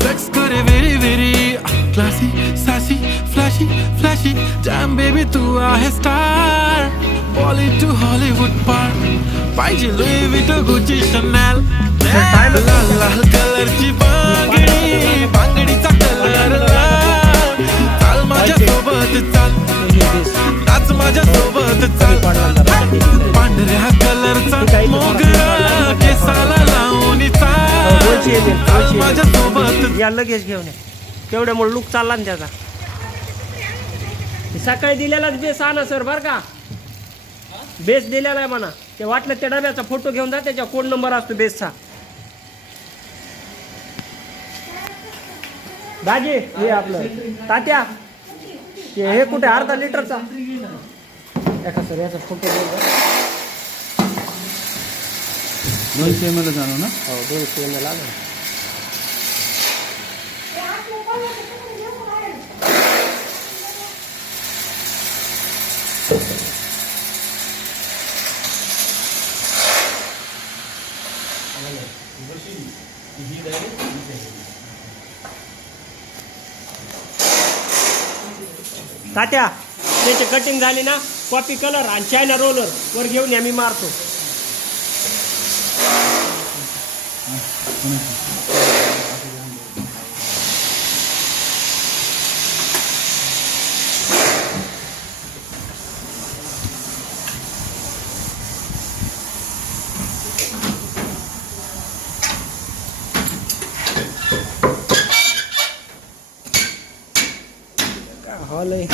Flex करे very very classy, sassy, flashy, flashy. Damn baby तू आहे star. Bolly to Hollywood park. पाहिजे Louis Vuitton, Gucci, Chanel. लाल लाल कलरची बांगडी, बांगडीचा कलर लाल. चाल माझ्या सोबत चाल, नाच माझ्या सोबत चाल. पांढऱ्या कलरचा मोगरा केसाला लावून चाल माझ्या सोबत. या लगेच घेऊन ये. तेवढ्यामुळे लुक चालला ना त्याचा. सकाळी दिलेलाच बेस आणा सर बरं का. बेस दिलेला आहे म्हणा. ते वाटलं त्या डब्याचा फोटो घेऊन जा, त्याच्या कोड नंबर असतो बेसचा. दाजी हे आपलं तात्या हे कुठे अर्धा लिटरचा एका सर याचा फोटो घेऊन जा. 200 ml जाणो ना. हो 200 ml आलं. तात्या त्याची कटिंग झाली ना, कॉपी कलर आणि चायना रोलर वर घेऊन या, मी मारतो. हॉल आहे.